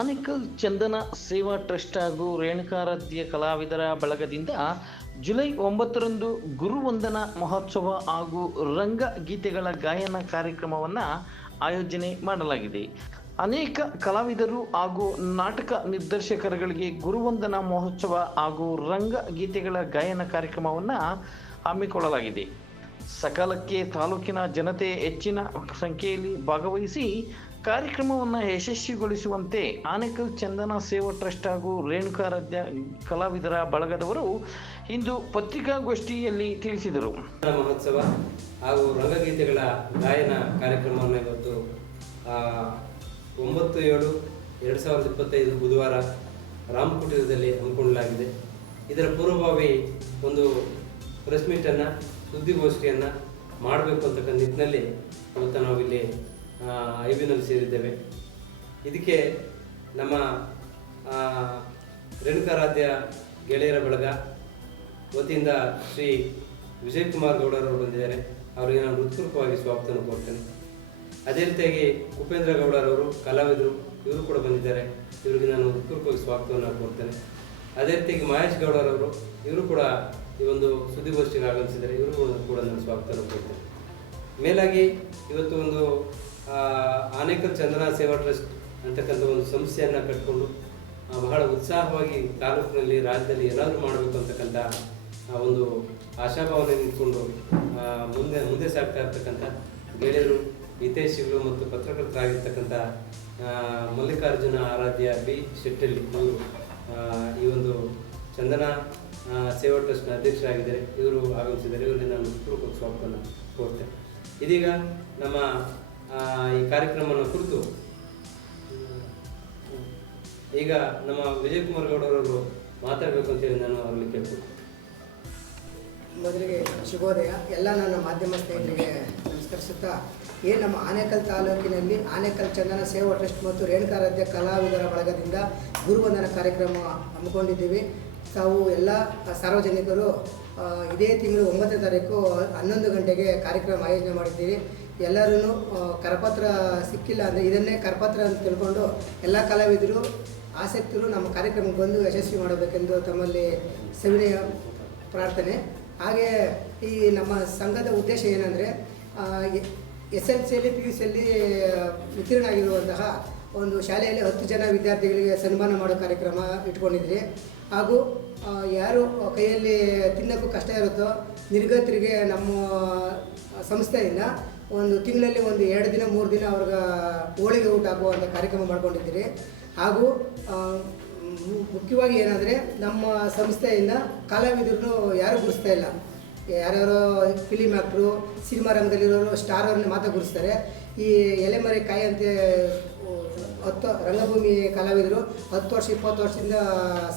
ಆನೇಕಲ್ ಚಂದನ ಸೇವಾ ಟ್ರಸ್ಟ್ ಹಾಗೂ ರೇಣುಕಾರಾಧ್ಯ ಕಲಾವಿದರ ಬಳಗದಿಂದ ಜುಲೈ ಒಂಬತ್ತರಂದು ಗುರುವಂದನ ಮಹೋತ್ಸವ ಹಾಗೂ ರಂಗ ಗೀತೆಗಳ ಗಾಯನ ಕಾರ್ಯಕ್ರಮವನ್ನು ಆಯೋಜನೆ ಮಾಡಲಾಗಿದೆ. ಅನೇಕ ಕಲಾವಿದರು ಹಾಗೂ ನಾಟಕ ನಿರ್ದೇಶಕರುಗಳಿಗೆ ಗುರುವಂದನ ಮಹೋತ್ಸವ ಹಾಗೂ ರಂಗ ಗೀತೆಗಳ ಗಾಯನ ಕಾರ್ಯಕ್ರಮವನ್ನು ಹಮ್ಮಿಕೊಳ್ಳಲಾಗಿದೆ. ಸಕಾಲಕ್ಕೆ ತಾಲೂಕಿನ ಜನತೆ ಹೆಚ್ಚಿನ ಸಂಖ್ಯೆಯಲ್ಲಿ ಭಾಗವಹಿಸಿ ಕಾರ್ಯಕ್ರಮವನ್ನು ಯಶಸ್ವಿಗೊಳಿಸುವಂತೆ ಆನೇಕಲ್ ಚಂದನ ಸೇವಾ ಟ್ರಸ್ಟ್ ಹಾಗೂ ರೇಣುಕಾರಾಧ್ಯ ಕಲಾವಿದರ ಬಳಗದವರು ಇಂದು ಪತ್ರಿಕಾಗೋಷ್ಠಿಯಲ್ಲಿ ತಿಳಿಸಿದರು. ಮಹೋತ್ಸವ ಹಾಗೂ ರಂಗಗೀತೆಗಳ ಗಾಯನ ಕಾರ್ಯಕ್ರಮವನ್ನು ಇವತ್ತು ಒಂಬತ್ತು ಏಳು ಎರಡು ಸಾವಿರದ ಇಪ್ಪತ್ತೈದು ಬುಧವಾರ ರಾಮಕುಟೀರದಲ್ಲಿ ಹಮ್ಮಿಕೊಳ್ಳಲಾಗಿದೆ. ಇದರ ಪೂರ್ವಭಾವಿ ಒಂದು ಪ್ರೆಸ್ ಮೀಟನ್ನು ಸುದ್ದಿಗೋಷ್ಠಿಯನ್ನು ಮಾಡಬೇಕು ಅಂತಕ್ಕಂಥ ನಿಟ್ಟಿನಲ್ಲಿ ಇವತ್ತು ನಾವಿಲ್ಲಿ ಐ ಬಿನಲ್ಲಿ ಸೇರಿದ್ದೇವೆ. ಇದಕ್ಕೆ ನಮ್ಮ ರೇಣುಕಾರಾಧ್ಯ ಗೆಳೆಯರ ಬಳಗ ವತಿಯಿಂದ ಶ್ರೀ ವಿಜಯ್ ಕುಮಾರ್ ಗೌಡರವರು ಬಂದಿದ್ದಾರೆ. ಅವರಿಗೆ ನಾನು ಹೃತ್ಪೂರ್ವಕವಾಗಿ ಸ್ವಾಗತವನ್ನು ಕೋರ್ತೇನೆ. ಅದೇ ರೀತಿಯಾಗಿ ಉಪೇಂದ್ರ ಗೌಡರವರು ಕಲಾವಿದರು, ಇವರು ಕೂಡ ಬಂದಿದ್ದಾರೆ. ಇವರಿಗೆ ನಾನು ಹೃತ್ಪೂರ್ವಕವಾಗಿ ಸ್ವಾಗತವನ್ನು ಕೋರ್ತೇನೆ. ಅದೇ ರೀತಿಯಾಗಿ ಮಹೇಶ್ ಗೌಡರವರು ಇವರು ಕೂಡ ಈ ಒಂದು ಸುದ್ದಿಗೋಷ್ಠಿಗೆ ಆಗಮಿಸಿದ್ದಾರೆ. ಇವರು ಕೂಡ ನಾನು ಸ್ವಾಗತವನ್ನು ಕೋರ್ತೇನೆ. ಮೇಲಾಗಿ ಇವತ್ತು ಒಂದು ಆನೇಕಲ್ ಚಂದನ ಸೇವಾ ಟ್ರಸ್ಟ್ ಅಂತಕ್ಕಂಥ ಒಂದು ಸಂಸ್ಥೆಯನ್ನು ಕಟ್ಕೊಂಡು ಬಹಳ ಉತ್ಸಾಹವಾಗಿ ತಾಲೂಕಿನಲ್ಲಿ, ರಾಜ್ಯದಲ್ಲಿ ಏನಾದರೂ ಮಾಡಬೇಕು ಅಂತಕ್ಕಂಥ ಒಂದು ಆಶಾಭಾವನೆ ನಿಂತ್ಕೊಂಡು ಮುಂದೆ ಮುಂದೆ ಸಾಗ್ತಾ ಇರ್ತಕ್ಕಂಥ ಗೆಳೆಯರು ಹಿತೈಷಿಗಳು ಮತ್ತು ಪತ್ರಕರ್ತರಾಗಿರ್ತಕ್ಕಂಥ ಮಲ್ಲಿಕಾರ್ಜುನ ಆರಾಧ್ಯ ಬಿ ಶೆಟ್ಟಳ್ಳಿ ಇವರು ಈ ಒಂದು ಚಂದನ ಸೇವಾ ಟ್ರಸ್ಟ್ನ ಅಧ್ಯಕ್ಷರಾಗಿದ್ದಾರೆ. ಇವರು ಆಗಮಿಸಿದ್ದಾರೆ. ಇವರಿಗೆ ನಾನು ಹೃತ್ಪೂರ್ವಕ ಸ್ವಾಗತವನ್ನು ಕೋರ್ತೇನೆ ಇದೀಗ ನಮ್ಮ ಈ ಕಾರ್ಯಕ್ರಮವನ್ನು ಕುರಿತು, ಈಗ ನಮ್ಮ ವಿಜಯ್ ಕುಮಾರ್ ಗೌಡರವರು ಮಾತಾಡಬೇಕು ಅಂತೇಳಿ ನಾನು ಅವರಲ್ಲಿ ಕೇಳ್ತೀನಿ. ಮೊದಲಿಗೆ ಶುಭೋದಯ. ಎಲ್ಲ ನನ್ನ ಮಾಧ್ಯಮ ಸ್ನೇಹಿತರಿಗೆ ನಮಸ್ಕರಿಸುತ್ತಾ, ಏನು ನಮ್ಮ ಆನೇಕಲ್ ತಾಲೂಕಿನಲ್ಲಿ ಆನೇಕಲ್ ಚಂದನ ಸೇವಾ ಟ್ರಸ್ಟ್ ಮತ್ತು ರೇಣುಕಾರಾಧ್ಯ ಕಲಾವಿದರ ಬಳಗದಿಂದ ಗುರುವಂದನ ಕಾರ್ಯಕ್ರಮ ಹಮ್ಮಿಕೊಂಡಿದ್ದೀವಿ. ತಾವು ಎಲ್ಲ ಸಾರ್ವಜನಿಕರು ಇದೇ ತಿಂಗಳು ಒಂಬತ್ತನೇ ತಾರೀಕು ಹನ್ನೊಂದು ಗಂಟೆಗೆ ಕಾರ್ಯಕ್ರಮ ಆಯೋಜನೆ ಮಾಡಿದ್ದೀವಿ. ಎಲ್ಲರೂ ಕರಪತ್ರ ಸಿಕ್ಕಿಲ್ಲ ಅಂದರೆ ಇದನ್ನೇ ಕರಪತ್ರ ಅಂತ ತಿಳ್ಕೊಂಡು ಎಲ್ಲ ಕಲಾವಿದರು, ಆಸಕ್ತರು ನಮ್ಮ ಕಾರ್ಯಕ್ರಮಕ್ಕೆ ಬಂದು ಯಶಸ್ವಿ ಮಾಡಬೇಕೆಂದು ತಮ್ಮಲ್ಲಿ ಸವಿನಯ ಪ್ರಾರ್ಥನೆ. ಹಾಗೆ ಈ ನಮ್ಮ ಸಂಘದ ಉದ್ದೇಶ ಏನಂದರೆ ಎಸ್ ಎಲ್ ಸಿಯಲ್ಲಿ ಪಿ ಯು ಸಿಯಲ್ಲಿ ಉತ್ತೀರ್ಣ ಆಗಿರುವಂತಹ ಒಂದು ಶಾಲೆಯಲ್ಲಿ ಹತ್ತು ಜನ ವಿದ್ಯಾರ್ಥಿಗಳಿಗೆ ಸನ್ಮಾನ ಮಾಡೋ ಕಾರ್ಯಕ್ರಮ ಇಟ್ಕೊಂಡಿದ್ರಿ. ಹಾಗೂ ಯಾರು ಕೈಯಲ್ಲಿ ತಿನ್ನೋಕ್ಕೂ ಕಷ್ಟ ಇರುತ್ತೋ ನಿರ್ಗತರಿಗೆ ನಮ್ಮ ಸಂಸ್ಥೆಯಿಂದ ಒಂದು ತಿಂಗಳಲ್ಲಿ ಒಂದು ಎರಡು ದಿನ, ಮೂರು ದಿನ ಅವ್ರಿಗೆ ಹೋಳಿಗೆ ಊಟ ಹಾಕುವಂಥ ಕಾರ್ಯಕ್ರಮ ಮಾಡ್ಕೊಂಡಿದ್ದೀರಿ. ಹಾಗೂ ಮುಖ್ಯವಾಗಿ ಏನಂದರೆ ನಮ್ಮ ಸಂಸ್ಥೆಯಿಂದ ಕಲಾವಿದರನ್ನು ಯಾರೂ ಗುರುಸ್ತಾ ಇಲ್ಲ. ಯಾರ್ಯಾರೋ ಫಿಲಿಮ್ ಆ್ಯಕ್ಟ್ರು ಸಿನಿಮಾ ರಂಗದಲ್ಲಿರೋರು ಸ್ಟಾರ್ ಅವ್ರನ್ನ ಮಾತ್ರ ಗುರುಸ್ತಾರೆ. ಈ ಎಲೆಮರೆ ಕಾಯಿ ಅಂತ ಹತ್ತು ರಂಗಭೂಮಿ ಕಲಾವಿದರು ಹತ್ತು ವರ್ಷ, ಇಪ್ಪತ್ತು ವರ್ಷದಿಂದ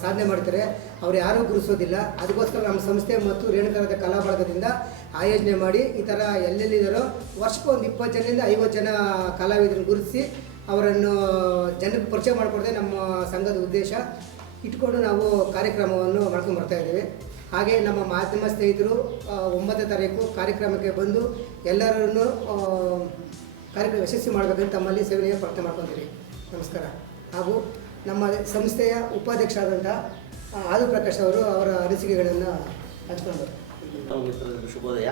ಸಾಧನೆ ಮಾಡ್ತಾರೆ. ಅವ್ರು ಯಾರೂ ಗುರುಸೋದಿಲ್ಲ ಅದಕ್ಕೋಸ್ಕರ ನಮ್ಮ ಸಂಸ್ಥೆ ಮತ್ತು ರೇಣುಕರದ ಕಲಾ ಬಳಗದಿಂದ ಆಯೋಜನೆ ಮಾಡಿ ಈ ಥರ ಎಲ್ಲೆಲ್ಲಿದ್ದಾರೋ ವರ್ಷಕ್ಕೆ ಒಂದು ಇಪ್ಪತ್ತು ಜನರಿಂದ ಐವತ್ತು ಜನ ಕಲಾವಿದರನ್ನು ಗುರುತಿಸಿ ಅವರನ್ನು ಜನಕ್ಕೆ ಪರಿಚಯ ಮಾಡಿಕೊಡದೆ ನಮ್ಮ ಸಂಘದ ಉದ್ದೇಶ. ಇಟ್ಕೊಂಡು ನಾವು ಕಾರ್ಯಕ್ರಮವನ್ನು ಮಾಡ್ಕೊಂಡು ಬರ್ತಾ ಇದ್ದೀವಿ. ಹಾಗೆ ನಮ್ಮ ಮಾಧ್ಯಮ ಸ್ನೇಹಿತರು ಒಂಬತ್ತನೇ ತಾರೀಕು ಕಾರ್ಯಕ್ರಮಕ್ಕೆ ಬಂದು ಎಲ್ಲರನ್ನು ಕಾರ್ಯಕ್ರಮ ಯಶಸ್ವಿ ಮಾಡಬೇಕಂತ ತಮ್ಮಲ್ಲಿ ಸೇವೆಯ ಪ್ರಾರ್ಥನೆ ಮಾಡ್ಕೊತೀವಿ. ನಮಸ್ಕಾರ. ಹಾಗೂ ನಮ್ಮ ಸಂಸ್ಥೆಯ ಉಪಾಧ್ಯಕ್ಷರಾದಂಥ ಆದು ಪ್ರಕಾಶ್ ಅವರು ಅವರ ಅನಿಸಿಕೆಗಳನ್ನು ಹಂಚ್ಕೊಂಡು ಶುಭೋದಯ.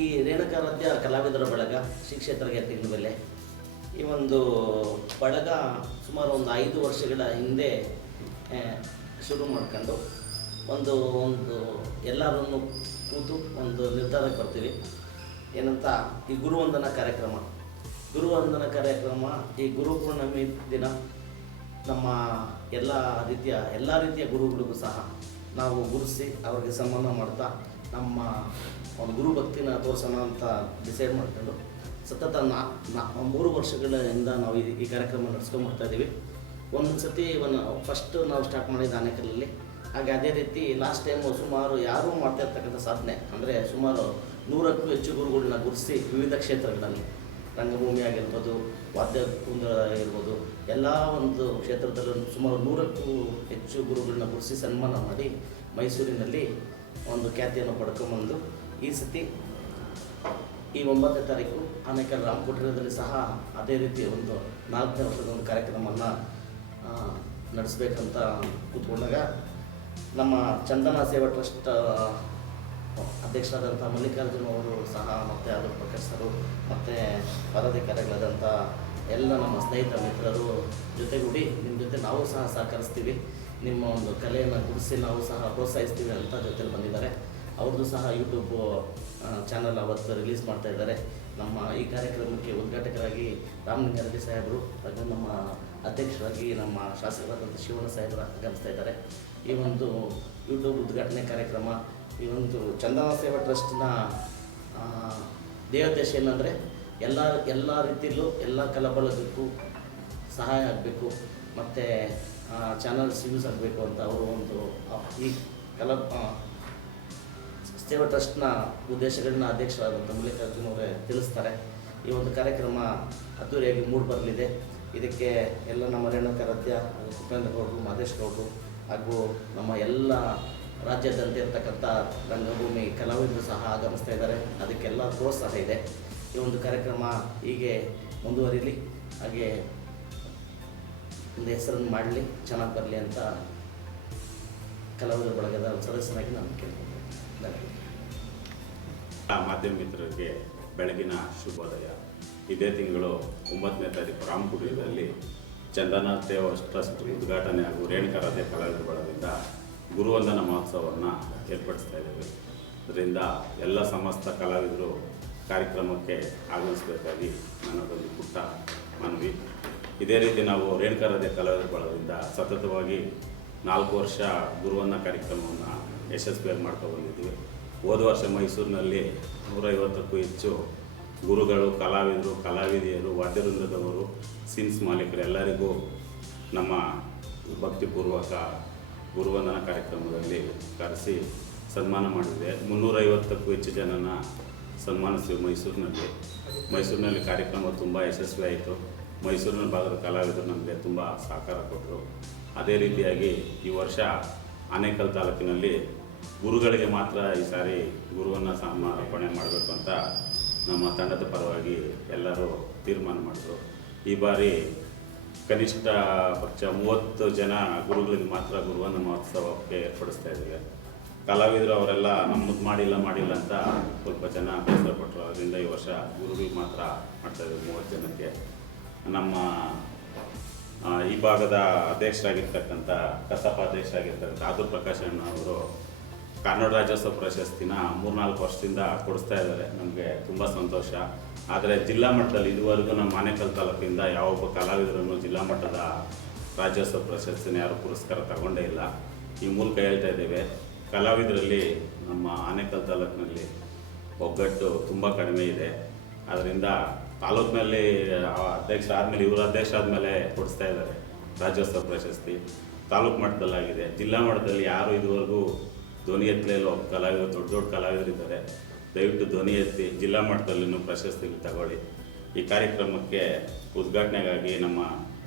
ಈ ರೇಣುಕಾರಾಧ್ಯ ಕಲಾವಿದರ ಬಳಗ ಶ್ರೀ ಕ್ಷೇತ್ರ ಮೇಲೆ ಬೆಲೆ. ಈ ಒಂದು ಬಳಗ ಸುಮಾರು ಒಂದು ಐದು ವರ್ಷಗಳ ಹಿಂದೆ ಶುರು ಮಾಡ್ಕೊಂಡು ಒಂದು ಒಂದು ಎಲ್ಲರನ್ನು ಕೂತು ಒಂದು ನಿರ್ಧಾರಕ್ಕೆ ಬರ್ತೀವಿ. ಏನಂತ ಈ ಗುರುವಂದನ ಕಾರ್ಯಕ್ರಮ. ಗುರುವಂದನ ಕಾರ್ಯಕ್ರಮ, ಈ ಗುರು ಪೂರ್ಣಮಿ ದಿನ ನಮ್ಮ ಎಲ್ಲ ರೀತಿಯ ಎಲ್ಲ ರೀತಿಯ ಗುರುಗಳಿಗೂ ಸಹ ನಾವು ಗುರುಸಿ ಅವರಿಗೆ ಸನ್ಮಾನ ಮಾಡ್ತಾ ನಮ್ಮ ಒಂದು ಗುರು ಭಕ್ತಿನ ತೋರಿಸೋಣ ಅಂತ ಡಿಸೈಡ್ ಮಾಡ್ಕೊಂಡು ಸತತ ನಾ, ನಾ- ಮೂರು ವರ್ಷಗಳಿಂದ ನಾವು ಈ- ಕಾರ್ಯಕ್ರಮ ನಡೆಸ್ಕೊಂಡ್ಬರ್ತಾ ಇದ್ದೀವಿ ಒಂದೊಂದು ಸತಿ ಒಂದು ಫಸ್ಟ್ ನಾವು ಸ್ಟಾರ್ಟ್ ಮಾಡಿದ್ದು ಆನೇಕಲ್ಲಲ್ಲಿ. ಹಾಗೆ ಅದೇ ರೀತಿ ಲಾಸ್ಟ್ ಟೈಮು ಸುಮಾರು ಯಾರೂ ಮಾಡ್ತಾ ಇರ್ತಕ್ಕಂಥ ಸಾಧನೆ, ಅಂದರೆ ಸುಮಾರು ನೂರಕ್ಕೂ ಹೆಚ್ಚು ಗುರುಗಳನ್ನ ಗುರುಸಿ ವಿವಿಧ ಕ್ಷೇತ್ರಗಳಲ್ಲಿ. ರಂಗಭೂಮಿ ಆಗಿರ್ಬೋದು, ವಾದ್ಯ ಕುಂದ ಆಗಿರ್ಬೋದು, ಎಲ್ಲ ಒಂದು ಕ್ಷೇತ್ರದಲ್ಲೂ ಸುಮಾರು ನೂರಕ್ಕೂ ಹೆಚ್ಚು ಗುರುಗಳನ್ನ ಗುರುಸಿ ಸನ್ಮಾನ ಮಾಡಿ ಮೈಸೂರಿನಲ್ಲಿ ಒಂದು ಖ್ಯಾತಿಯನ್ನು ಪಡ್ಕೊಂಬಂದು ಈ ಸತಿ ಈ ಒಂಬತ್ತನೇ ತಾರೀಕು ಆನೇಕಲ್ ರಾಮಕುಟೀರದಲ್ಲಿ ಸಹ ಅದೇ ರೀತಿ ಒಂದು ನಾಲ್ಕನೇ ವರ್ಷದ ಒಂದು ಕಾರ್ಯಕ್ರಮವನ್ನು ನಡೆಸಬೇಕಂತ ಕೂತ್ಕೊಂಡಾಗ ನಮ್ಮ ಚಂದನ ಸೇವಾ ಟ್ರಸ್ಟ್ ಅಧ್ಯಕ್ಷರಾದಂಥ ಮಲ್ಲಿಕಾರ್ಜುನ ಅವರು ಸಹ ಮತ್ತು ಅದರ ಪ್ರೊಫೆಸರು ಮತ್ತು ಪದಾಧಿಕಾರಿಗಳಾದಂಥ ಎಲ್ಲ ನಮ್ಮ ಸ್ನೇಹಿತ ಮಿತ್ರರು ಜೊತೆಗೂಡಿ ನಿಮ್ಮ ಜೊತೆ ನಾವು ಸಹ ಸಹಕರಿಸ್ತೀವಿ. ನಿಮ್ಮ ಒಂದು ಕಲೆಯನ್ನು ಗುರುಸಿ ನಾವು ಸಹ ಪ್ರೋತ್ಸಾಹಿಸ್ತೀವಿ ಅಂತ ಜೊತೆಲಿ ಬಂದಿದ್ದಾರೆ. ಅವ್ರದ್ದು ಸಹ ಯೂಟ್ಯೂಬ್ ಚಾನಲ್ ಅವತ್ತು ರಿಲೀಸ್ ಮಾಡ್ತಾ ಇದ್ದಾರೆ. ನಮ್ಮ ಈ ಕಾರ್ಯಕ್ರಮಕ್ಕೆ ಉದ್ಘಾಟಕರಾಗಿ ರಾಮಲಿಂಗಾರೆಡ್ಡಿ ಸಾಹೇಬರು ಹಾಗೂ ನಮ್ಮ ಅಧ್ಯಕ್ಷರಾಗಿ ನಮ್ಮ ಶಾಸಕರಾದಂಥ ಶಿವನ ಸಾಹೇಬರು ಆಗಮಿಸ್ತಾ ಇದ್ದಾರೆ. ಈ ಒಂದು ಯೂಟ್ಯೂಬ್ ಉದ್ಘಾಟನೆ ಕಾರ್ಯಕ್ರಮ ಈ ಒಂದು ಚಂದನ ಸೇವಾ ಟ್ರಸ್ಟ್ನ ಆ, ದೇವೋದ್ದೇಶ ಏನಂದರೆ ಎಲ್ಲ ಎಲ್ಲ ರೀತಿಯಲ್ಲೂ ಎಲ್ಲ ಕಲಬಲದಕ್ಕೂ ಸಹಾಯ ಆಗಬೇಕು. ಮತ್ತು ಚಾನಲ್ಸ್ ಯೂಸ್ ಆಗಬೇಕು ಅಂತ ಅವರು ಒಂದು ಈ ಕಲ ಸೇವಾ ಟ್ರಸ್ಟ್ನ ಉದ್ದೇಶಗಳನ್ನ ಅಧ್ಯಕ್ಷರಾದಂಥ ಮಲ್ಲಿಕಾರ್ಜುನ ಅವರೇ ತಿಳಿಸ್ತಾರೆ. ಈ ಒಂದು ಕಾರ್ಯಕ್ರಮ ಅದ್ದೂರಿಯಾಗಿ ಮೂಡಿ ಬರಲಿದೆ. ಇದಕ್ಕೆ ಎಲ್ಲ ನಮ್ಮ ರೇಣುಕಾರಾಧ್ಯ ಉಪೇಂದ್ರ ಗೌಡರು ಮಹದೇಶ್ ಗೌಡರು ಹಾಗೂ ನಮ್ಮ ಎಲ್ಲ ರಾಜ್ಯಾದ್ಯಂತ ಇರತಕ್ಕಂಥ ರಂಗಭೂಮಿ ಕಲಾವಿದರು ಸಹ ಆಗಮಿಸ್ತಾ ಇದ್ದಾರೆ. ಅದಕ್ಕೆಲ್ಲ ಪ್ರೋತ್ಸಾಹ ಇದೆ. ಈ ಒಂದು ಕಾರ್ಯಕ್ರಮ ಹೀಗೆ ಮುಂದುವರಿಲಿ, ಹಾಗೆ ಒಂದು ಹೆಸರನ್ನು ಮಾಡಲಿ, ಚೆನ್ನಾಗಿ ಬರಲಿ ಅಂತ ಕಲಾವಿದರ ಬಳಗದ ಸದಸ್ಯನಾಗಿ ನಾನು ಆ ಮಾಧ್ಯಮ ಮಿತ್ರರಿಗೆ ಬೆಳಗಿನ ಶುಭೋದಯ. ಇದೇ ತಿಂಗಳು ಒಂಬತ್ತನೇ ತಾರೀಕು ರಾಮಪುರದಲ್ಲಿ ಚಂದನ ದೇವ ಟ್ರಸ್ಟ್ ಉದ್ಘಾಟನೆ ಹಾಗೂ ರೇಣುಕಾರಾಧ್ಯ ಕಲಾವಿದರ ಬಳಗದಿಂದ ಗುರುವಂದನ ಮಹೋತ್ಸವವನ್ನು ಏರ್ಪಡಿಸ್ತಾ ಇದ್ದೇವೆ. ಅದರಿಂದ ಎಲ್ಲ ಸಮಸ್ತ ಕಲಾವಿದರು ಕಾರ್ಯಕ್ರಮಕ್ಕೆ ಆಗಮಿಸಬೇಕಾಗಿ ನನ್ನದೊಂದು ಪುಟ್ಟ ಮನವಿ. ಇದೇ ರೀತಿ ನಾವು ರೇಣುಕಾರಾಧ್ಯ ಕಲಾವಿದರ ಬಳಗದಿಂದ ಸತತವಾಗಿ ನಾಲ್ಕು ವರ್ಷ ಗುರುವನ್ನ ಕಾರ್ಯಕ್ರಮವನ್ನು ಯಶಸ್ವಿಯಾಗಿ ಬಂದಿದ್ದೀವಿ. ಹೋದ ವರ್ಷ ಮೈಸೂರಿನಲ್ಲಿ ನೂರೈವತ್ತಕ್ಕೂ ಹೆಚ್ಚು ಗುರುಗಳು, ಕಲಾವಿದರು, ಕಲಾವಿದೆಯರು ವಾದ್ಯವೃಂದದವರು ಸಿನ್ಸ್ ಮಾಲೀಕರು ಎಲ್ಲರಿಗೂ ನಮ್ಮ ಭಕ್ತಿಪೂರ್ವಕ ಗುರುವಂದನ ಕಾರ್ಯಕ್ರಮದಲ್ಲಿ ಕರೆಸಿ ಸನ್ಮಾನ ಮಾಡಿದೆ ಮುನ್ನೂರೈವತ್ತಕ್ಕೂ ಹೆಚ್ಚು ಜನನ ಸನ್ಮಾನಿಸಿ ಮೈಸೂರಿನಲ್ಲಿ. ಮೈಸೂರಿನಲ್ಲಿ ಕಾರ್ಯಕ್ರಮ ತುಂಬ ಯಶಸ್ವಿ ಆಯಿತು ಮೈಸೂರಿನ ಭಾಗದ ಕಲಾವಿದರು ನಮಗೆ ತುಂಬ ಸಹಕಾರ ಕೊಟ್ಟರು. ಅದೇ ರೀತಿಯಾಗಿ ಈ ವರ್ಷ ಆನೇಕಲ್ ತಾಲೂಕಿನಲ್ಲಿ ಗುರುಗಳಿಗೆ ಮಾತ್ರ ಈ ಸಾರಿ ಗುರುವನ್ನು ಸಮರ್ಪಣೆ ಮಾಡಬೇಕು ಅಂತ ನಮ್ಮ ತಂಡದ ಪರವಾಗಿ ಎಲ್ಲರೂ ತೀರ್ಮಾನ ಮಾಡಿದ್ರು. ಈ ಬಾರಿ ಕನಿಷ್ಠ ಪಕ್ಷ ಮೂವತ್ತು ಜನ ಗುರುಗಳಿಗೆ ಮಾತ್ರ ಗುರುವನ್ನ ಮಹೋತ್ಸವಕ್ಕೆ ಏರ್ಪಡಿಸ್ತಾ ಇದ್ದೀವಿ. ಕಲಾವಿದರು ಅವರೆಲ್ಲ ನಮ್ಮದು ಮಾಡಿಲ್ಲ ಮಾಡಿಲ್ಲ ಅಂತ ಸ್ವಲ್ಪ ಜನ ಬೇಸರ ಪಟ್ಟರು ಅದರಿಂದ ಈ ವರ್ಷ ಗುರುಗಳಿಗೆ ಮಾತ್ರ ಮಾಡ್ತಾ ಇದ್ದೀವಿ ಮೂವತ್ತು ಜನಕ್ಕೆ. ನಮ್ಮ ಈ ಭಾಗದ ಅಧ್ಯಕ್ಷರಾಗಿರ್ತಕ್ಕಂಥ ಕಸಪ ಅಧ್ಯಕ್ಷರಾಗಿರ್ತಕ್ಕಂಥ ಆದೂರ್ ಪ್ರಕಾಶ್ ಅಣ್ಣ ಅವರು ಕನ್ನಡ ರಾಜ್ಯೋತ್ಸವ ಪ್ರಶಸ್ತಿನ ಮೂರ್ನಾಲ್ಕು ವರ್ಷದಿಂದ ಕೊಡಿಸ್ತಾ ಇದ್ದಾರೆ. ನಮಗೆ ತುಂಬ ಸಂತೋಷ. ಆದರೆ ಜಿಲ್ಲಾ ಮಟ್ಟದಲ್ಲಿ ಇದುವರೆಗೂ ನಮ್ಮ ಮಾನೇಕಲ್ ತಾಲೂಕಿಂದ ಯಾವೊಬ್ಬ ಕಲಾವಿದರನ್ನು ಜಿಲ್ಲಾ ಮಟ್ಟದ ರಾಜ್ಯೋತ್ಸವ ಪ್ರಶಸ್ತಿನ ಯಾರು ಪುರಸ್ಕಾರ ತಗೊಂಡೇ ಇಲ್ಲ. ಈ ಮೂಲಕ ಹೇಳ್ತಾ ಇದ್ದೇವೆ, ಕಲಾವಿದರಲ್ಲಿ ನಮ್ಮ ಆನೇಕಲ್ ತಾಲೂಕಿನಲ್ಲಿ ಒಗ್ಗಟ್ಟು ತುಂಬ ಕಡಿಮೆ ಇದೆ. ಅದರಿಂದ ತಾಲೂಕಿನಲ್ಲಿ ಅಧ್ಯಕ್ಷ ಆದಮೇಲೆ ಇವರು ಅಧ್ಯಕ್ಷ ಆದಮೇಲೆ ಕೊಡಿಸ್ತಾ ಇದ್ದಾರೆ ರಾಜ್ಯೋತ್ಸವ ಪ್ರಶಸ್ತಿ. ತಾಲೂಕು ಮಟ್ಟದಲ್ಲಾಗಿದೆ. ಜಿಲ್ಲಾ ಮಟ್ಟದಲ್ಲಿ ಯಾರು ಇದುವರೆಗೂ ಧ್ವನಿ ಒಬ್ಬ ಕಲಾವಿದರು ದೊಡ್ಡ ದೊಡ್ಡ ಕಲಾವಿದರಿದ್ದಾರೆ. ದಯವಿಟ್ಟು ಧ್ವನಿ ಎತ್ತಿ ಜಿಲ್ಲಾ ಮಟ್ಟದಲ್ಲಿನೂ ಪ್ರಶಸ್ತಿಗಳು ತಗೊಳ್ಳಿ. ಈ ಕಾರ್ಯಕ್ರಮಕ್ಕೆ ಉದ್ಘಾಟನೆಗಾಗಿ ನಮ್ಮ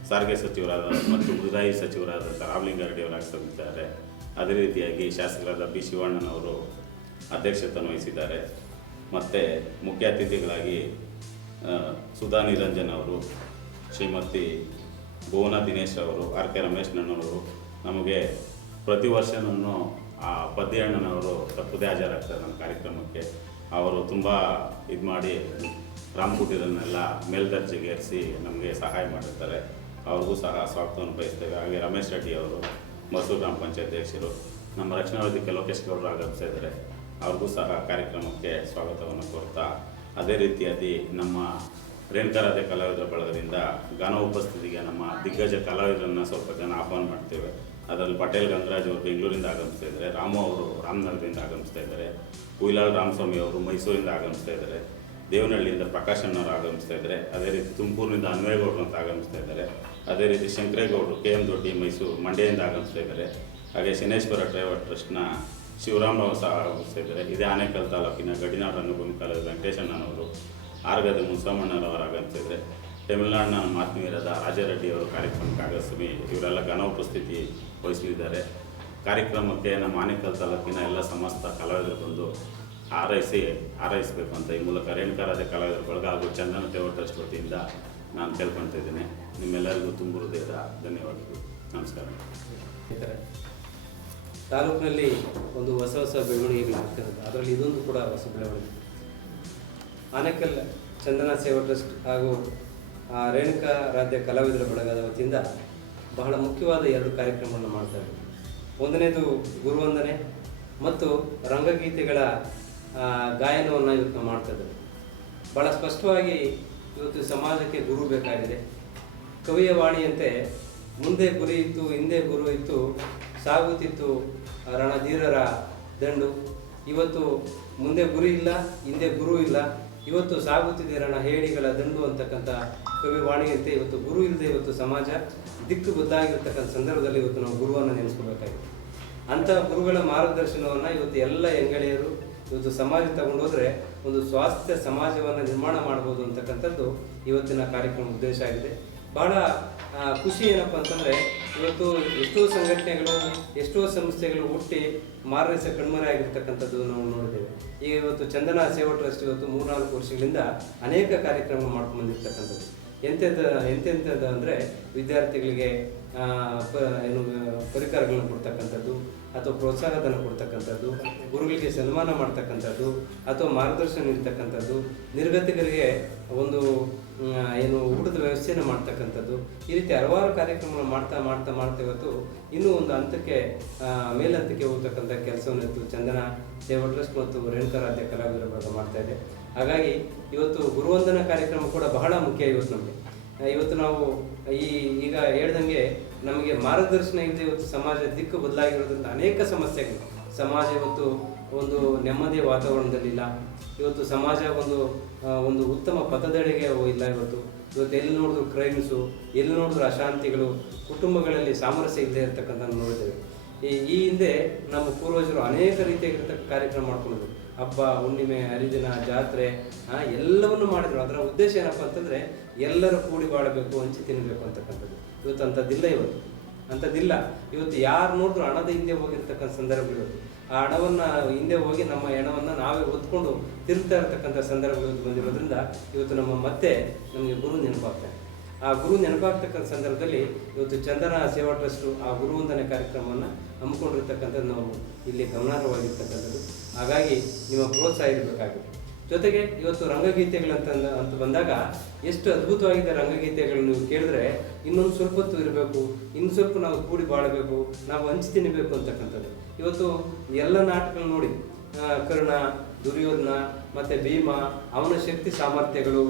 ಸಾರಿಗೆ ಸಚಿವರಾದ ಮತ್ತು ಮುಜರಾಯಿ ಸಚಿವರಾದ ರಾಮಲಿಂಗಾರೆಡ್ಡಿ ಅವರು ಆಗಮಿಸಿದ್ದಾರೆ ಅದೇ ರೀತಿಯಾಗಿ ಶಾಸಕರಾದ ಬಿ ಶಿವಣ್ಣನವರು ಅಧ್ಯಕ್ಷತೆಯನ್ನು ವಹಿಸಿದ್ದಾರೆ. ಮತ್ತು ಮುಖ್ಯ ಅತಿಥಿಗಳಾಗಿ ಸುಧಾ ನಿರಂಜನ್ ಅವರು, ಶ್ರೀಮತಿ ಭುವನ ದಿನೇಶ್ ಅವರು, ಆರ್ ಕೆ ರಮೇಶ್ನವರು ನಮಗೆ ಪ್ರತಿ ವರ್ಷನೂ ಪದ್ಯ ಅಣ್ಣನವರು ತಪ್ಪದೇ ಹಾಜರಾಗ್ತಾರೆ ನಮ್ಮ ಕಾರ್ಯಕ್ರಮಕ್ಕೆ. ಅವರು ತುಂಬ ಇದು ಮಾಡಿ ರಾಮಕುಟೀರನ್ನೆಲ್ಲ ಮೇಲ್ದರ್ಜೆಗೇರಿಸಿ ನಮಗೆ ಸಹಾಯ ಮಾಡಿರ್ತಾರೆ. ಅವ್ರಿಗೂ ಸಹ ಸ್ವಾಗತವನ್ನು ಬಯಸ್ತೇವೆ. ಹಾಗೆ ರಮೇಶ್ ರೆಡ್ಡಿ ಅವರು, ಮಸೂರು ಗ್ರಾಮ ಪಂಚಾಯತ್ ಅಧ್ಯಕ್ಷರು, ನಮ್ಮ ರಕ್ಷಣಾ ವೇದಿಕೆ ಲೋಕೇಶ್ ಗೌಡರು ಆಗಮಿಸ್ತಾ ಇದ್ದಾರೆ. ಅವ್ರಿಗೂ ಸಹ ಕಾರ್ಯಕ್ರಮಕ್ಕೆ ಸ್ವಾಗತವನ್ನು ಕೋರ್ತಾ, ಅದೇ ರೀತಿಯಾಗಿ ನಮ್ಮ ರೇಣುಕಾರಾಧ್ಯ ಕಲಾವಿದರ ಬಳಗದಿಂದ ಗಾನ ಉಪಸ್ಥಿತಿಗೆ ನಮ್ಮ ದಿಗ್ಗಜ ಕಲಾವಿದರನ್ನು ಸ್ವಲ್ಪ ಜನ ಆಹ್ವಾನ ಮಾಡ್ತೇವೆ. ಅದರಲ್ಲಿ ಪಟೇಲ್ ಗಂಗರಾಜ್ ಅವರು ಬೆಂಗಳೂರಿಂದ ಆಗಮಿಸ್ತಾ ಇದ್ದಾರೆ, ರಾಮು ಅವರು ರಾಮನಗರದಿಂದ ಆಗಮಿಸ್ತಾ ಇದ್ದಾರೆ ಕುಯಿಲಾಲ್ ರಾಮಸ್ವಾಮಿ ಅವರು ಮೈಸೂರಿಂದ ಆಗಮಿಸ್ತಾ ಇದ್ದಾರೆ, ದೇವನಹಳ್ಳಿಯಿಂದ ಪ್ರಕಾಶ್ ಅಣ್ಣವರು ಆಗಮಿಸ್ತಾ ಇದ್ದಾರೆ, ಅದೇ ರೀತಿ ತುಮಕೂರಿನಿಂದ ಅನ್ವೇಗೌಡರು ಅಂತ ಆಗಮಿಸ್ತಾ ಇದ್ದಾರೆ, ಅದೇ ರೀತಿ ಶಂಕರೇಗೌಡರು ಕೆ ಎಂ ದೊಡ್ಡಿ ಮೈಸೂರು ಮಂಡ್ಯದಿಂದ ಆಗಮಿಸ್ತಾ ಇದ್ದಾರೆ, ಹಾಗೆ ಶನೇಶ್ವರ ಡ್ರೈವರ್ ಟ್ರಸ್ಟ್ನ ಶಿವರಾಮರಾವ್ ಸಹ ಆಗಮಿಸ್ತಾ ಇದ್ದಾರೆ, ಇದೇ ಆನೇಕಲ್ ತಾಲೂಕಿನ ಗಡಿನಾಡು ರಂಗಭೂಮಿ ಕಾಲೇಜು ವೆಂಕಟೇಶಣ್ಣನವರು ಆರ್ಗದ ಮುನ್ಸಮ್ಮಣ್ಣನವರು ಆಗಮಿಸ್ತಾ ಇದ್ದಾರೆ. ತಮಿಳುನಾಡಿನ ಮಾತ್ಮೀಯರಾದ ಆತ್ಮೀಯರಾದ ರಾಜಾರೆಡ್ಡಿ ಅವರು ಕಾರ್ಯಕ್ರಮಕ್ಕೆ ಆಗಮಿಸಿ ಇವರೆಲ್ಲ ಘನ ಉಪಸ್ಥಿತಿ ವಹಿಸಲಿದ್ದಾರೆ. ಕಾರ್ಯಕ್ರಮಕ್ಕೆ ನಮ್ಮ ಆನೇಕಲ್ ತಾಲೂಕಿನ ಎಲ್ಲ ಸಮಸ್ತ ಕಲಾವಿದರು ಬಂದು ಹಾರೈಸಿ, ಹಾರೈಸಬೇಕು ಅಂತ ಈ ಮೂಲಕ ರೇಣುಕಾರಾಜ ಬಳಗ ಹಾಗೂ ಚಂದನ ದೇವ ಟ್ರಸ್ಟ್ ವತಿಯಿಂದ ನಾನು ಕೇಳ್ಕೊಳ್ತಾ ಇದ್ದೇನೆ. ನಿಮ್ಮೆಲ್ಲರಿಗೂ ತುಂಬ ಹೃದಯದ ಧನ್ಯವಾದಗಳು. ನಮಸ್ಕಾರ. ತಾಲೂಕಿನಲ್ಲಿ ಒಂದು ಹೊಸ ಹೊಸ ಆಗ್ತಿರೋದು ಅದರಲ್ಲಿ ಇದೊಂದು ಕೂಡ ಹೊಸ ಬೆಳವಣಿಗೆ. ಆನೇಕಲ್ ಚಂದನ ಸೇವಾ ಟ್ರಸ್ಟ್ ಹಾಗೂ ರೇಣುಕಾ ರಾಜ್ಯ ಕಲಾವಿದರ ಬಳಗದ ವತಿಯಿಂದ ಬಹಳ ಮುಖ್ಯವಾದ ಎರಡು ಕಾರ್ಯಕ್ರಮವನ್ನು ಮಾಡ್ತಾ ಇದ್ದೀವಿ ಒಂದನೇದು ಗುರುವಂದನೆ ಮತ್ತು ರಂಗಗೀತೆಗಳ ಆ, ಗಾಯನವನ್ನು ಇವತ್ತು ಮಾಡ್ತಾ ಇದ್ದೇವೆ. ಭಾಳ ಸ್ಪಷ್ಟವಾಗಿ ಇವತ್ತು ಸಮಾಜಕ್ಕೆ ಗುರು ಬೇಕಾಗಿದೆ. ಕವಿಯ ವಾಣಿಯಂತೆ ಮುಂದೆ ಗುರಿ ಇತ್ತು ಹಿಂದೆ ಗುರು ಇತ್ತು ಸಾಗುತ್ತಿತ್ತು ರಣಧೀರರ ದಂಡು. ಇವತ್ತು ಮುಂದೆ ಗುರಿ ಇಲ್ಲ ಹಿಂದೆ ಗುರು ಇಲ್ಲ. ಇವತ್ತು ಸಾಗುತ್ತಿದೆ ರಣ ಹೇಳಿಗಳ ದಂಡು ಅಂತಕ್ಕಂಥ ಕವಿ ವಾಣಿಯಂತೆ. ಇವತ್ತು ಗುರು ಇಲ್ಲದೆ ಇವತ್ತು ಸಮಾಜ ದಿಕ್ಕು ಬದಲಾಗಿರ್ತಕ್ಕಂಥ ಸಂದರ್ಭದಲ್ಲಿ ಇವತ್ತು ನಾವು ಗುರುವನ್ನು ನೆನೆಸ್ಕೋಬೇಕಾಗಿದೆ. ಅಂಥ ಗುರುಗಳ ಮಾರ್ಗದರ್ಶನವನ್ನು ಇವತ್ತು ಎಲ್ಲ ಹೆಂಗಳೆಯರು ಇವತ್ತು ಸಮಾಜ ತಗೊಂಡೋದ್ರೆ ಒಂದು ಸ್ವಾಸ್ಥ್ಯ ಸಮಾಜವನ್ನು ನಿರ್ಮಾಣ ಮಾಡ್ಬೋದು ಅಂತಕ್ಕಂಥದ್ದು ಇವತ್ತಿನ ಕಾರ್ಯಕ್ರಮ ಉದ್ದೇಶ ಆಗಿದೆ. ಬಹಳ ಖುಷಿ ಏನಪ್ಪ ಅಂತಂದ್ರೆ ಇವತ್ತು ಎಷ್ಟೋ ಸಂಘಟನೆಗಳು, ಎಷ್ಟೋ ಸಂಸ್ಥೆಗಳು ಹುಟ್ಟಿ ಮಾರನೆಸ ಕಣ್ಮರೆ ಆಗಿರ್ತಕ್ಕಂಥದ್ದು ನಾವು ನೋಡಿದ್ದೇವೆ. ಈಗ ಇವತ್ತು ಚಂದನ ಸೇವಾ ಟ್ರಸ್ಟ್ ಇವತ್ತು ಮೂರ್ನಾಲ್ಕು ವರ್ಷಗಳಿಂದ ಅನೇಕ ಕಾರ್ಯಕ್ರಮ ಮಾಡ್ಕೊಂಡು ಬಂದಿರ್ತಕ್ಕಂಥದ್ದು ಎಂತೆಂಥ ಎಂತೆಂಥದ್ದು ಅಂದರೆ ವಿದ್ಯಾರ್ಥಿಗಳಿಗೆ ಏನು, ಪರಿಕರಗಳನ್ನು ಕೊಡ್ತಕ್ಕಂಥದ್ದು ಅಥವಾ ಪ್ರೋತ್ಸಾಹಧನ ಕೊಡ್ತಕ್ಕಂಥದ್ದು, ಗುರುಗಳಿಗೆ ಸನ್ಮಾನ ಮಾಡ್ತಕ್ಕಂಥದ್ದು, ಅಥವಾ ಮಾರ್ಗದರ್ಶನ ನೀಡ್ತಕ್ಕಂಥದ್ದು, ನಿರ್ಗತಿಕರಿಗೆ ಒಂದು ಏನು ಊಟದ ವ್ಯವಸ್ಥೆಯನ್ನು ಮಾಡ್ತಕ್ಕಂಥದ್ದು, ಈ ರೀತಿ ಹಲವಾರು ಕಾರ್ಯಕ್ರಮಗಳು ಮಾಡ್ತಾ ಮಾಡ್ತಾ ಮಾಡ್ತಾ ಇವತ್ತು ಇನ್ನೂ ಒಂದು ಹಂತಕ್ಕೆ ಮೇಲಂತಕ್ಕೆ ಹೋಗ್ತಕ್ಕಂಥ ಕೆಲಸವನ್ನು ಇವತ್ತು ಚಂದನ ಸೇವಾ ಟ್ರಸ್ಟ್ ಮತ್ತು ರೇಣುಕಾರಾಧ್ಯ ಕಲಾವಿದರ ಬಳಗ ಮಾಡ್ತಾ ಇದೆ. ಹಾಗಾಗಿ ಇವತ್ತು ಗುರುವಂದನ ಕಾರ್ಯಕ್ರಮ ಕೂಡ ಬಹಳ ಮುಖ್ಯ ಇವತ್ತು ನಮಗೆ. ಇವತ್ತು ನಾವು ಈ, ಈಗ ಹೇಳ್ದಂಗೆ ನಮಗೆ ಮಾರ್ಗದರ್ಶನ ಇಲ್ಲದೆ ಇವತ್ತು ಸಮಾಜ ದಿಕ್ಕು ಬದಲಾಗಿರೋದ್ರಿಂದ ಅನೇಕ ಸಮಸ್ಯೆಗಳು. ಸಮಾಜ ಇವತ್ತು ಒಂದು ನೆಮ್ಮದಿಯ ವಾತಾವರಣದಲ್ಲಿಲ್ಲ ಇವತ್ತು ಸಮಾಜ ಒಂದು ಒಂದು ಉತ್ತಮ ಪಥದೆಡೆಗೆ ಇಲ್ಲ ಇವತ್ತು. ಇವತ್ತು ಎಲ್ಲಿ ನೋಡಿದ್ರು ಕ್ರೈಮ್ಸು ಎಲ್ಲಿ ನೋಡಿದ್ರು ಅಶಾಂತಿಗಳು, ಕುಟುಂಬಗಳಲ್ಲಿ ಸಾಮರಸ್ಯ ಇಲ್ಲದೆ ಇರತಕ್ಕಂಥ ನೋಡಿದ್ದೇವೆ. ಈ ಈ ಹಿಂದೆ ನಮ್ಮ ಪೂರ್ವಜರು ಅನೇಕ ರೀತಿಯಾಗಿರ್ತಕ್ಕ ಕಾರ್ಯಕ್ರಮ ಮಾಡ್ಕೊಂಡಿದ್ರು ಹಬ್ಬ, ಹುಣ್ಣಿಮೆ, ಹರಿದಿನ, ಜಾತ್ರೆ ಎಲ್ಲವನ್ನು ಮಾಡಿದ್ರು. ಅದರ ಉದ್ದೇಶ ಏನಪ್ಪ ಅಂತಂದರೆ ಎಲ್ಲರೂ ಕೂಡಿ ಬಾಳಬೇಕು, ಹಂಚಿ ತಿನ್ನಬೇಕು ಅಂತಕ್ಕಂಥದ್ದು. ಇವತ್ತು ಅಂಥದ್ದಿಲ್ಲ ಇವತ್ತು. ಅಂಥದ್ದಿಲ್ಲ ಇವತ್ತು ಯಾರು ನೋಡಿದ್ರು ಹಣದ ಹಿಂದೆ ಹೋಗಿರ್ತಕ್ಕಂಥ ಸಂದರ್ಭಗಳು ಆ ಹಣವನ್ನು ಹಿಂದೆ ಹೋಗಿ ನಮ್ಮ ಹೆಣವನ್ನು ನಾವೇ ಹೊತ್ಕೊಂಡು ತಿರುಗ್ತಾ ಇರತಕ್ಕಂಥ ಸಂದರ್ಭಗಳು ಬಂದಿರೋದ್ರಿಂದ ಇವತ್ತು ನಮ್ಮ ಮತ್ತೆ ನಮಗೆ ಗುರು ನೆನಪಾಗ್ತದೆ ಆ ಗುರು ನೆನಪಾಗ್ತಕ್ಕಂಥ ಸಂದರ್ಭದಲ್ಲಿ ಇವತ್ತು ಚಂದನ ಸೇವಾ ಟ್ರಸ್ಟು ಆ ಗುರುವಂದನೆ ಕಾರ್ಯಕ್ರಮವನ್ನು ಹಮ್ಮಿಕೊಂಡಿರ್ತಕ್ಕಂಥದ್ದು ನಾವು ಇಲ್ಲಿ ಗಮನಾರ್ಹವಾಗಿರ್ತಕ್ಕಂಥದ್ದು. ಹಾಗಾಗಿ ನಿಮ್ಮ ಪ್ರೋತ್ಸಾಹ ಇರಬೇಕಾಗಿದೆ ಜೊತೆಗೆ ಇವತ್ತು ರಂಗಗೀತೆಗಳು ಅಂತ ಬಂದಾಗ ಎಷ್ಟು ಅದ್ಭುತವಾಗಿದೆ ರಂಗಗೀತೆಗಳು ನೀವು ಕೇಳಿದ್ರೆ ಇನ್ನೊಂದು ಸ್ವಲ್ಪ ಹೊತ್ತು ಇರಬೇಕು, ಇನ್ನು ಸ್ವಲ್ಪ ನಾವು ಕೂಡಿ ಬಾಳಬೇಕು, ನಾವು ಹಂಚಿ ತಿನ್ನಬೇಕು ಅಂತಕ್ಕಂಥದ್ದು. ಇವತ್ತು ಎಲ್ಲ ನಾಟಕಗಳು ನೋಡಿ ಕರ್ಣ, ದುರ್ಯೋಧನ, ಮತ್ತೆ ಭೀಮ, ಅವನ ಶಕ್ತಿ ಸಾಮರ್ಥ್ಯಗಳು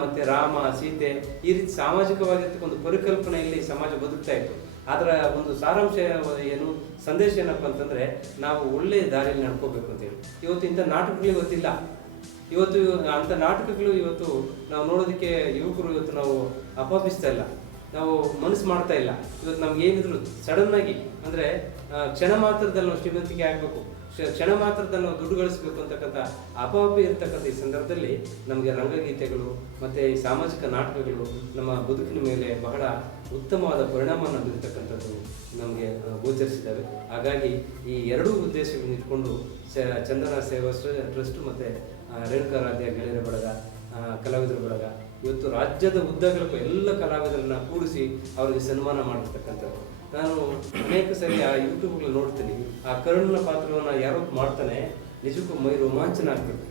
ಮತ್ತು ರಾಮ, ಸೀತೆ, ಈ ರೀತಿ ಸಾಮಾಜಿಕವಾಗಿರ್ತಕ್ಕ ಒಂದು ಪರಿಕಲ್ಪನೆಯಲ್ಲಿ ಸಮಾಜ ಬದುಕ್ತಾ ಇತ್ತು. ಅದರ ಒಂದು ಸಾರಾಂಶ ಏನು, ಸಂದೇಶ ಏನಪ್ಪ ಅಂತಂದ್ರೆ ನಾವು ಒಳ್ಳೆಯ ದಾರಿಯಲ್ಲಿ ನಡ್ಕೋಬೇಕು ಅಂತೇಳಿ ಇವತ್ತು ಇಂಥ ನಾಟಕಗಳಿಗೆ ಇವತ್ತಿಲ್ಲ ಇವತ್ತು ಅಂಥ ನಾಟಕಗಳು ಇವತ್ತು ನಾವು ನೋಡೋದಕ್ಕೆ ಯುವಕರು ಇವತ್ತು ನಾವು ಅಪಾಪಿಸ್ತಾ ಇಲ್ಲ. ನಾವು ಮನಸ್ಸು ಮಾಡ್ತಾ ಇಲ್ಲ. ಇವತ್ತು ನಮ್ಗೆ ಏನಿದ್ರು ಸಡನ್ ಆಗಿ ಅಂದ್ರೆ ಕ್ಷಣ ಮಾತ್ರದಲ್ಲಿ ನಾವು ಶ್ರೀಮಂತಿಕೆ ಆಗಬೇಕು. ಕ್ಷಣ ಮಾತ್ರದಲ್ಲಿ ನಾವು ದುಡ್ಡು ಗಳಿಸ್ಬೇಕು ಅಂತಕ್ಕಂಥ ಅಪಾಪಿ ಇರತಕ್ಕಂಥ ಈ ಸಂದರ್ಭದಲ್ಲಿ ನಮಗೆ ರಂಗಗೀತೆಗಳು ಮತ್ತೆ ಈ ಸಾಮಾಜಿಕ ನಾಟಕಗಳು ನಮ್ಮ ಬದುಕಿನ ಮೇಲೆ ಬಹಳ ಉತ್ತಮವಾದ ಪರಿಣಾಮವನ್ನು ಬೀರ್ತಕ್ಕಂಥದ್ದು ನಮಗೆ ಗೋಚರಿಸಿದ್ದಾವೆ ಹಾಗಾಗಿ ಈ ಎರಡೂ ಉದ್ದೇಶಗಳನ್ನು ಇಟ್ಕೊಂಡು ಚಂದನ ಸೇವಾ ಟ್ರಸ್ಟ್ ಮತ್ತೆ ರೇಣುಕಾರಾಧ್ಯ ಗೆಳೆಯರ ಬಳಗ ಕಲಾವಿದರ ಬಳಗ, ಇವತ್ತು ರಾಜ್ಯದ ಉದ್ದಗಲಕ್ಕೂ ಎಲ್ಲ ಕಲಾವಿದರನ್ನ ಕೂಡಿಸಿ ಅವರಿಗೆ ಸನ್ಮಾನ ಮಾಡಿರ್ತಕ್ಕಂಥದ್ದು. ನಾನು ಅನೇಕ ಸರಿ ಆ ಯೂಟ್ಯೂಬ್ಗಳು ನೋಡ್ತೀನಿ. ಆ ಕರುಣನ ಪಾತ್ರವನ್ನು ಯಾರೋ ಮಾಡ್ತಾನೆ, ನಿಜಕ್ಕೂ ಮೈ ರೋಮಾಂಚನ ಆಗ್ತದೆ.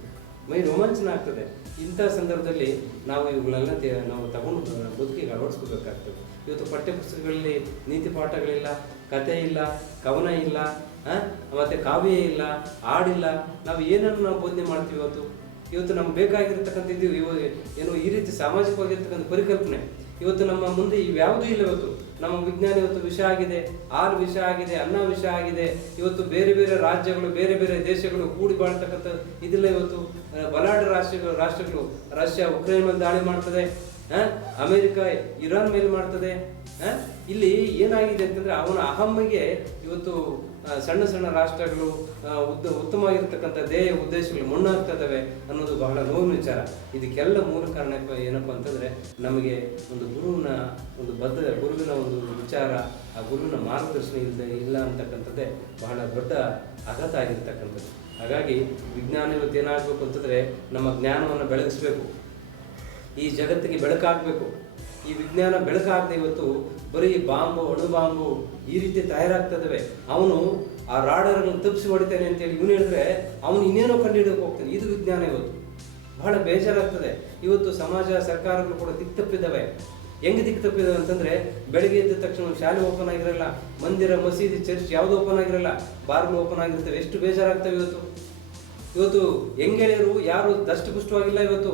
ಮೈ ರೋಮಾಂಚನ ಆಗ್ತದೆ. ಇಂಥ ಸಂದರ್ಭದಲ್ಲಿ ನಾವು ಇವುಗಳೆಲ್ಲ ನಾವು ತಗೊಂಡು ಬದುಕಿಗೆ ಅಳವಡಿಸ್ಕೋಬೇಕಾಗ್ತದೆ. ಇವತ್ತು ಪಠ್ಯಪುಸ್ತಕಗಳಲ್ಲಿ ನೀತಿ ಪಾಠಗಳಿಲ್ಲ ಕತೆ ಇಲ್ಲ, ಕವನ ಇಲ್ಲ ಮತ್ತು ಕಾವ್ಯ ಇಲ್ಲ ಹಾಡಿಲ್ಲ ನಾವು ಏನನ್ನು ನಾವು ಬೋಧನೆ ಮಾಡ್ತೀವಿ ಇವತ್ತು? ಇವತ್ತು ನಮ್ಗೆ ಬೇಕಾಗಿರ್ತಕ್ಕಂಥದ್ದು ಇವಾಗ ಏನು ಈ ರೀತಿ ಸಾಮಾಜಿಕವಾಗಿರ್ತಕ್ಕಂಥ ಪರಿಕಲ್ಪನೆ. ಇವತ್ತು ನಮ್ಮ ಮುಂದೆ ಇವ್ಯಾವುದೂ ಇಲ್ಲ ಇವತ್ತು. ನಮ್ಮ ವಿಜ್ಞಾನ ಇವತ್ತು ವಿಷ ಆಗಿದೆ, ಹಾಲು ವಿಷ ಆಗಿದೆ, ಅನ್ನ ವಿಷ ಆಗಿದೆ. ಇವತ್ತು ಬೇರೆ ಬೇರೆ ರಾಜ್ಯಗಳು, ಬೇರೆ ಬೇರೆ ದೇಶಗಳು ಕೂಡಿ ಬಾಳ್ತಕ್ಕಂಥ ಇದಿಲ್ಲ ಇವತ್ತು. ಬಲಾಢ ಬಲಾಢ್ಯ ರಾಷ್ಟ್ರಗಳು ರಾಷ್ಟ್ರಗಳು. ರಷ್ಯಾ ಉಕ್ರೇನ್ ಮೇಲೆ ದಾಳಿ ಮಾಡ್ತದೆ ಅಮೆರಿಕ ಇರಾನ್ ಮೇಲೆ ಮಾಡ್ತದೆ? ಇಲ್ಲಿ ಏನಾಗಿದೆ ಅಂತಂದ್ರೆ ಅವನ ಅಹಮ್ಮಿಗೆ ಇವತ್ತು ಸಣ್ಣ ಸಣ್ಣ ರಾಷ್ಟ್ರಗಳು ಉದ್ದ, ಉತ್ತಮವಾಗಿರ್ತಕ್ಕಂಥ ಧ್ಯೇಯ ಉದ್ದೇಶಗಳು ಇದಾವೆ ಅನ್ನೋದು ಬಹಳ ನೋವಿನ ವಿಚಾರ. ಇದಕ್ಕೆಲ್ಲ ಮೂಲ ಕಾರಣ ಏನಪ್ಪ ಅಂತಂದ್ರೆ ನಮಗೆ ಒಂದು ಗುರುವಿನ ಒಂದು ಬದ್ಧ, ಗುರುವಿನ ಒಂದು ವಿಚಾರ, ಆ ಗುರುವಿನ ಮಾರ್ಗದರ್ಶನ ಇಲ್ಲದೆ ಇಲ್ಲ ಅಂತಕ್ಕಂಥದ್ದೇ ಬಹಳ ದೊಡ್ಡ ಆಘಾತ ಆಗಿರ್ತಕ್ಕಂಥದ್ದು. ಹಾಗಾಗಿ ವಿಜ್ಞಾನ ಇವತ್ತು ಏನಾಗಬೇಕು ಅಂತಂದ್ರೆ ನಮ್ಮ ಜ್ಞಾನವನ್ನು ಬೆಳಗಿಸ್ಬೇಕು. ಈ ಜಗತ್ತಿಗೆ ಬೆಳಕಾಗಬೇಕು. ಈ ವಿಜ್ಞಾನ ಬೆಳಕಾಗದೆ ಇವತ್ತು ಬರೀ ಬಾಂಬು ಅಣು ಬಾಂಬು ಈ ರೀತಿ ತಯಾರಾಗ್ತದವೆ. ಅವನು ಆ ರಾಡರನ್ನು ತಪ್ಪಿಸಿ ಹೊಡಿತಾನೆ ಅಂತೇಳಿ ಇವನು ಹೇಳಿದ್ರೆ ಅವನು ಇನ್ನೇನೋ ಕಂಡುಹಿಡಿಯೋಕೆ ಹೋಗ್ತಾನೆ. ಇದು ವಿಜ್ಞಾನ ಇವತ್ತು. ಬಹಳ ಬೇಜಾರಾಗ್ತದೆ. ಇವತ್ತು ಸಮಾಜ, ಸರ್ಕಾರಗಳು ಕೂಡ ದಿಕ್ಕು ತಪ್ಪಿದ್ದಾವೆ ಹೆಂಗೆ ದಿಕ್ಕು ತಪ್ಪಿದ್ದಾವೆ ಅಂತಂದ್ರೆ ಬೆಳಗ್ಗೆ ಎದ್ದ ತಕ್ಷಣ ಶಾಲೆ ಓಪನ್ ಆಗಿರಲ್ಲ, ಮಂದಿರ, ಮಸೀದಿ, ಚರ್ಚ್ ಯಾವುದು ಓಪನ್ ಆಗಿರಲ್ಲ, ಬಾರ್ಗಳು ಓಪನ್ ಆಗಿರ್ತವೆ. ಎಷ್ಟು ಬೇಜಾರಾಗ್ತವೆ ಇವತ್ತು. ಇವತ್ತು ಹೆಂಗೆಳೆಯರು ಯಾರು ದಷ್ಟಪುಷ್ಟವಾಗಿಲ್ಲ ಇವತ್ತು.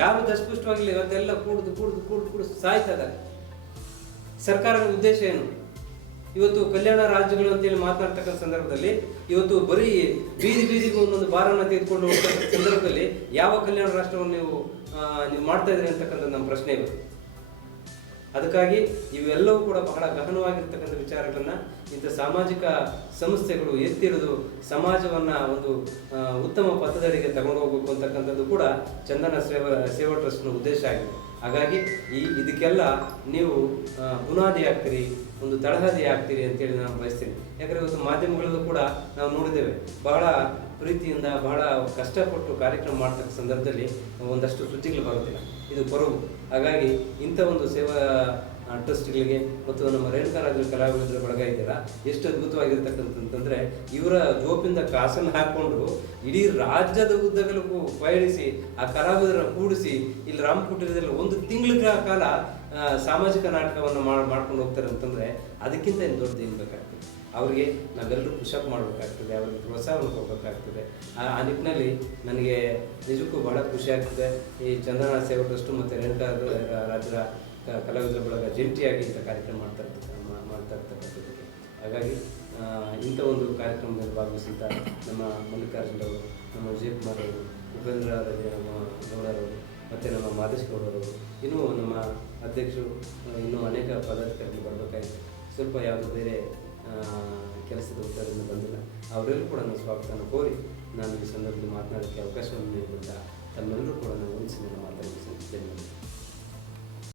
ಯಾರು ದಸ್ಪುಷ್ಟವಾಗಿಲ್ಲ ಇವತ್ತೆಲ್ಲ ಕೂಡುದು ಕೂಡುದು ಕೂಡುದು ಕೂಡುದು ಸಾಯ್ತಾ ಇದ್ದಾರೆ ಸರ್ಕಾರದ ಉದ್ದೇಶ ಏನು? ಇವತ್ತು ಕಲ್ಯಾಣ ರಾಜ್ಯಗಳು ಅಂತೇಳಿ ಮಾತನಾಡ್ತಕ್ಕಂಥ ಸಂದರ್ಭದಲ್ಲಿ, ಇವತ್ತು ಬರೀ ಬೀದಿ ಬೀದಿಗೂ ಒಂದೊಂದು ಬಾರನ್ನ ತೆಗೆದುಕೊಂಡು ಹೋಗ್ತಕ್ಕಂಥ ಸಂದರ್ಭದಲ್ಲಿ ಯಾವ ಕಲ್ಯಾಣ ರಾಷ್ಟ್ರವನ್ನು ನೀವು ನೀವು ಮಾಡ್ತಾ ಇದ್ರಿ ಅಂತಕ್ಕಂಥ ನಮ್ಮ ಪ್ರಶ್ನೆ ಇವತ್ತು. ಅದಕ್ಕಾಗಿ ಇವೆಲ್ಲವೂ ಕೂಡ ಬಹಳ ಗಹನವಾಗಿರ್ತಕ್ಕಂಥ ವಿಚಾರಗಳನ್ನು ಇಂಥ ಸಾಮಾಜಿಕ ಸಂಸ್ಥೆಗಳು ಎತ್ತಿಡಿದು ಸಮಾಜವನ್ನ ಒಂದು ಉತ್ತಮ ಪಥದಡಿಗೆ ತಗೊಂಡು ಹೋಗ್ಬೇಕು ಅಂತಕ್ಕಂಥದ್ದು ಕೂಡ ಚಂದನ ಸೇವಾ ಸೇವಾ ಟ್ರಸ್ಟ್ನ ಉದ್ದೇಶ ಆಗಿದೆ. ಹಾಗಾಗಿ ಈ, ಇದಕ್ಕೆಲ್ಲ ನೀವು ಬುನಾದಿ ಆಗ್ತೀರಿ ಒಂದು ತಳಹದಿ ಆಗ್ತೀರಿ ಅಂತೇಳಿ ನಾನು ಬಯಸ್ತೀನಿ. ಯಾಕಂದರೆ ಇವತ್ತು ಮಾಧ್ಯಮಗಳಲ್ಲೂ ಕೂಡ ನಾವು ನೋಡಿದ್ದೇವೆ. ಬಹಳ ಪ್ರೀತಿಯಿಂದ ಬಹಳ ಕಷ್ಟಪಟ್ಟು ಕಾರ್ಯಕ್ರಮ ಮಾಡ್ತಕ್ಕ ಸಂದರ್ಭದಲ್ಲಿ ಒಂದಷ್ಟು ಸುದ್ದಿಗಳು ಬರುತ್ತಿಲ್ಲ. ಇದು ಕೊರಗು. ಹಾಗಾಗಿ ಇಂಥ ಒಂದು ಸೇವಾ ಟ್ರಸ್ಟ್ಗಳಿಗೆ ಮತ್ತು ನಮ್ಮ ರೇಣುಕಾರಾಜ ಕಲಾವಿದರ ಬಳಗ ಇದೆಯಲ್ಲ ಎಷ್ಟು ಅದ್ಭುತವಾಗಿರ್ತಕ್ಕಂಥಂತಂದರೆ ಇವರ ಜೋಪಿಂದ ಕಾಸನ್ನು ಹಾಕ್ಕೊಂಡು ಇಡೀ ರಾಜ್ಯದ ಉದ್ದಗಲಕ್ಕೂ ಪಯಣಿಸಿ ಆ ಕಲಾವಿದರನ್ನ ಕೂಡಿಸಿ ಇಲ್ಲಿ ರಾಮಕುಟೀರದಲ್ಲಿ ಒಂದು ತಿಂಗಳ ಕಾಲ ಸಾಮಾಜಿಕ ನಾಟಕವನ್ನು ಮಾಡ್ ಮಾಡ್ಕೊಂಡು ಹೋಗ್ತಾರೆ ಅಂತಂದರೆ ಅದಕ್ಕಿಂತ ಏನು ದೊಡ್ಡದು ಏನು ಬೇಕಾಗ್ತದೆ? ಅವರಿಗೆ ನಾವೆಲ್ಲರೂ ಪುಷಪ್ ಮಾಡಬೇಕಾಗ್ತದೆ, ಅವರಿಗೆ ಪ್ರೋತ್ಸಾಹವನ್ನು ಕೊಡಬೇಕಾಗ್ತದೆ. ಆ ನಿಟ್ಟಿನಲ್ಲಿ ನನಗೆ ನಿಜಕ್ಕೂ ಬಹಳ ಖುಷಿ ಆಗ್ತದೆ. ಈ ಚಂದನ ಸೇವಾ ಟ್ರಸ್ಟು ಮತ್ತು ರೇಣುಕಾ ರಾಜ್ಯದ ಕಲಾವಿದರ ಬಳಗ ಜಂಟಿಯಾಗಿ ಇಂಥ ಕಾರ್ಯಕ್ರಮ ಮಾಡ್ತಾ ಇರ್ತಕ್ಕ ಮಾಡ್ತಾ ಇರ್ತಕ್ಕಂಥದ್ದು. ಹಾಗಾಗಿ ಇಂಥ ಒಂದು ಕಾರ್ಯಕ್ರಮದಲ್ಲಿ ಭಾಗವಹಿಸಿದ್ದ ನಮ್ಮ ಮಲ್ಲಿಕಾರ್ಜುನವರು ನಮ್ಮ ವಿಜಯಕುಮಾರ್ ಅವರು, ಉಪೇಂದ್ರ ನಮ್ಮ ಗೌಡರವರು ಮತ್ತು ನಮ್ಮ ಮಾದೇಶ್ ಗೌಡರವರು ಇನ್ನೂ ನಮ್ಮ ಅಧ್ಯಕ್ಷರು ಇನ್ನೂ ಅನೇಕ ಪದಾಧಿಕಾರಿಗಳು ಬರಬೇಕಾಗಿತ್ತು ಸ್ವಲ್ಪ ಯಾವುದೋ ಬೇರೆ ಕೆಲಸದ ಉತ್ತರದಿಂದ ಬಂದಿಲ್ಲ. ಅವರೆಲ್ಲರೂ ಕೂಡ ನಾನು ಸ್ವಾಗತವನ್ನು ಕೋರಿ ನಾನು ಈ ಸಂದರ್ಭದಲ್ಲಿ ಮಾತನಾಡೋಕ್ಕೆ ಅವಕಾಶವನ್ನು ನೀಡಿದಂಥ ತಮ್ಮೆಲ್ಲರೂ ಕೂಡ ನಾನು ವಂದಿಸಿ ನನ್ನ ಮಾತಾಡಿಸಿ ಧನ್ಯವಾದ